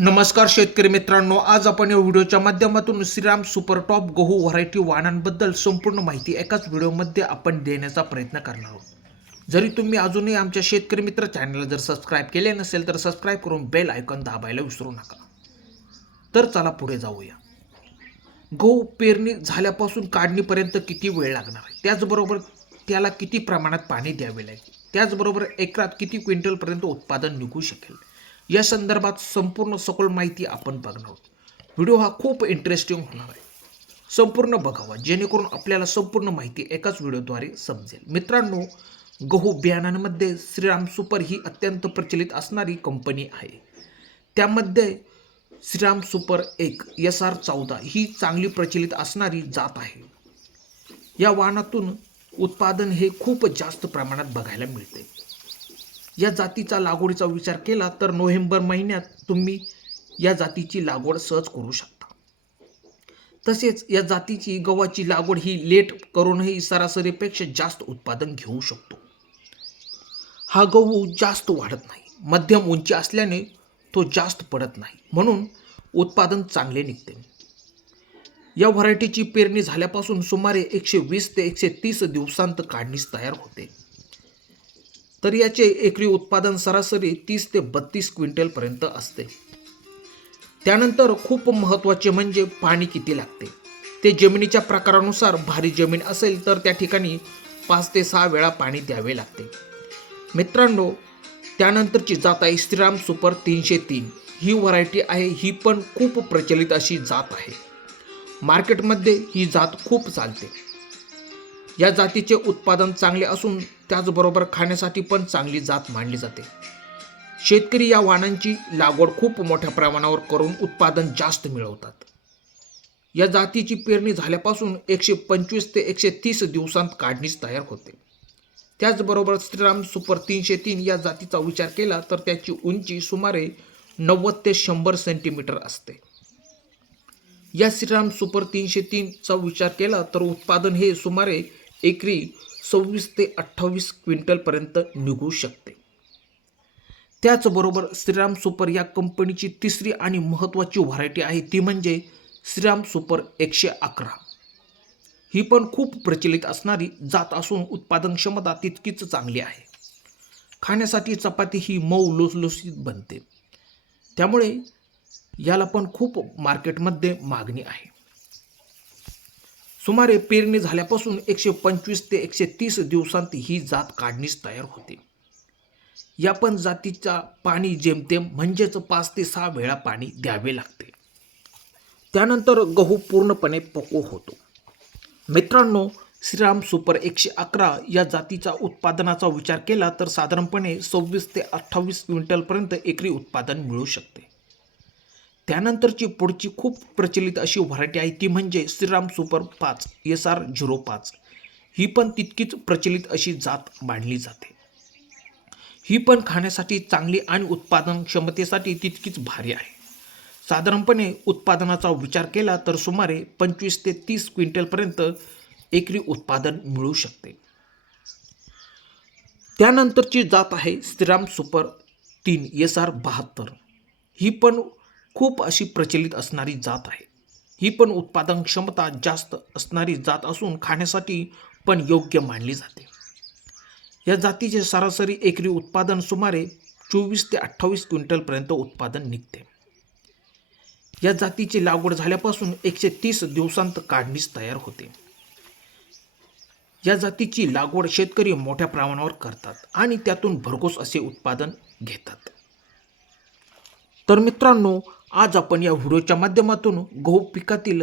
नमस्कार शेतकरी मित्रांनो आज आपण या व्हिडिओच्या माध्यमातून श्रीराम सुपर टॉप गहू व्हरायटी वाहनांबद्दल संपूर्ण माहिती एकाच व्हिडिओमध्ये आपण देण्याचा प्रयत्न करणार आहोत. जरी तुम्ही अजूनही आमच्या शेतकरी मित्र चॅनलला जर सबस्क्राईब केले नसेल तर सबस्क्राईब करून बेल आयकॉन दाबायला विसरू नका. तर चला पुढे जाऊया. गहू पेरणी झाल्यापासून काढणीपर्यंत किती वेळ लागणार आहे? त्याचबरोबर त्याला किती प्रमाणात पाणी द्यावे लागेल? त्याचबरोबर एकरात किती क्विंटलपर्यंत उत्पादन निघू शकेल? या संदर्भात संपूर्ण सखोल माहिती आपण बघणार आहोत. व्हिडिओ हा खूप इंटरेस्टिंग होणार आहे. संपूर्ण बघावा जेणेकरून आपल्याला संपूर्ण माहिती एकाच व्हिडिओद्वारे समजेल. मित्रांनो गहू बियाणांमध्ये श्रीराम सुपर ही अत्यंत प्रचलित असणारी कंपनी आहे. त्यामध्ये श्रीराम सुपर एक एस आर चौदा ही चांगली प्रचलित असणारी जात आहे. या वाहनातून उत्पादन हे खूप जास्त प्रमाणात बघायला मिळते. या जातीचा लागवडीचा विचार केला तर नोव्हेंबर महिन्यात तुम्ही या जातीची लागवड सहज करू शकता. तसेच या जातीची गव्हाची लागवड ही लेट करूनही सरासरीपेक्षा जास्त उत्पादन घेऊ शकतो. हा गहू जास्त वाढत नाही. मध्यम उंची असल्याने तो जास्त पडत नाही. म्हणून उत्पादन चांगले निघते. या व्हरायटीची पेरणी झाल्यापासून सुमारे एकशे वीस ते एकशे तीस दिवसांत काढणीस तयार होते. तर याचे एकरी उत्पादन सरासरी तीस ते बत्तीस क्विंटलपर्यंत असते. त्यानंतर खूप महत्त्वाचे म्हणजे पाणी किती लागते? ते जमिनीच्या प्रकारानुसार भारी जमीन असेल तर त्या ठिकाणी पाच ते सहा वेळा पाणी द्यावे लागते. मित्रांनो त्यानंतरची जात आहे श्रीराम सुपर तीनशे तीन. ही व्हरायटी आहे ही पण खूप प्रचलित अशी जात आहे. मार्केटमध्ये ही जात खूप चालते. या जातीचे उत्पादन चांगले असून त्याचबरोबर खाण्यासाठी पण चांगली जात मानली जाते. शेतकरी या वाणांची लागवड खूप मोठ्या प्रमाणावर करून उत्पादन जास्त मिळवतात. या जातीची पेरणी झाल्यापासून एकशे पंचवीस ते एकशे तीस दिवसांत काढणीस तयार होते. त्याचबरोबर श्रीराम सुपर तीनशे तीन या जातीचा विचार केला तर त्याची उंची सुमारे नव्वद ते शंभर सेंटीमीटर असते. या श्रीराम सुपर तीनशे तीनचा विचार केला तर उत्पादन हे सुमारे एकरी सव्वीस ते अठ्ठावीस क्विंटलपर्यंत निघू शकते. त्याचबरोबर श्रीराम सुपर या कंपनीची तिसरी आणि महत्त्वाची व्हरायटी आहे ती म्हणजे श्रीराम सुपर एकशे अकरा. ही पण खूप प्रचलित असणारी जात असून उत्पादन क्षमता तितकीच चांगली आहे. खाण्यासाठी चपाती ही मऊ लुसलुसीत बनते. त्यामुळे याला पण खूप मार्केटमध्ये मागणी आहे. सुमारे पेरणी झाल्यापासून एकशे पंचवीस ते एकशे तीस दिवसांत ही जात काढणीस तयार होते. या पण जातीच्या पाणी जेमतेम म्हणजेच पाच ते सहा वेळा पाणी द्यावे लागते. त्यानंतर गहू पूर्णपणे पको होतो. मित्रांनो श्रीराम सुपर एकशे अकरा या जातीचा उत्पादनाचा विचार केला तर साधारणपणे सव्वीस ते अठ्ठावीस क्विंटलपर्यंत एकरी उत्पादन मिळू शकते. त्यानंतरची पुढची खूप प्रचलित अशी व्हरायटी आहे ती म्हणजे श्रीराम सुपर पाच एस आर झिरो पाच. ही पण तितकीच प्रचलित अशी जात मानली जाते. ही पण खाण्यासाठी चांगली आणि उत्पादन क्षमतेसाठी तितकीच भारी आहे. साधारणपणे उत्पादनाचा विचार केला तर सुमारे पंचवीस ते तीस क्विंटलपर्यंत एकरी उत्पादन मिळू शकते. त्यानंतरची जात आहे श्रीराम सुपर तीन एस आर बहात्तर. ही पण खूप अशी प्रचलित असणारी जात आहे. ही पण उत्पादन क्षमता जास्त असणारी जात असून खाण्यासाठी पण योग्य मानली जाते. या जातीचे सरासरी एकरी उत्पादन सुमारे चोवीस ते अठ्ठावीस क्विंटलपर्यंत उत्पादन निघते. या जातीची लागवड झाल्यापासून एकशे तीस दिवसांत काढणीस तयार होते. या जातीची लागवड शेतकरी मोठ्या प्रमाणावर करतात आणि त्यातून भरघोस असे उत्पादन घेतात. तर मित्रांनो आज आपण या व्हिडिओच्या माध्यमातून गहू पिकातील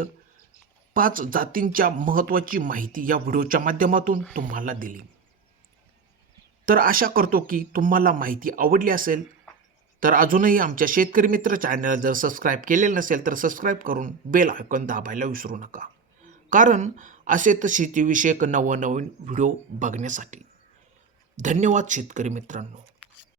पाच जातींच्या महत्त्वाची माहिती या व्हिडिओच्या माध्यमातून तुम्हाला दिली. तर आशा करतो की तुम्हाला माहिती आवडली असेल. तर अजूनही आमच्या शेतकरी मित्र चॅनल जर सबस्क्राईब केलेलं नसेल तर सबस्क्राईब करून बेल आयकॉन दाबायला विसरू नका. कारण असे तर शेतीविषयक नवनवीन व्हिडिओ बघण्यासाठी. धन्यवाद शेतकरी मित्रांनो.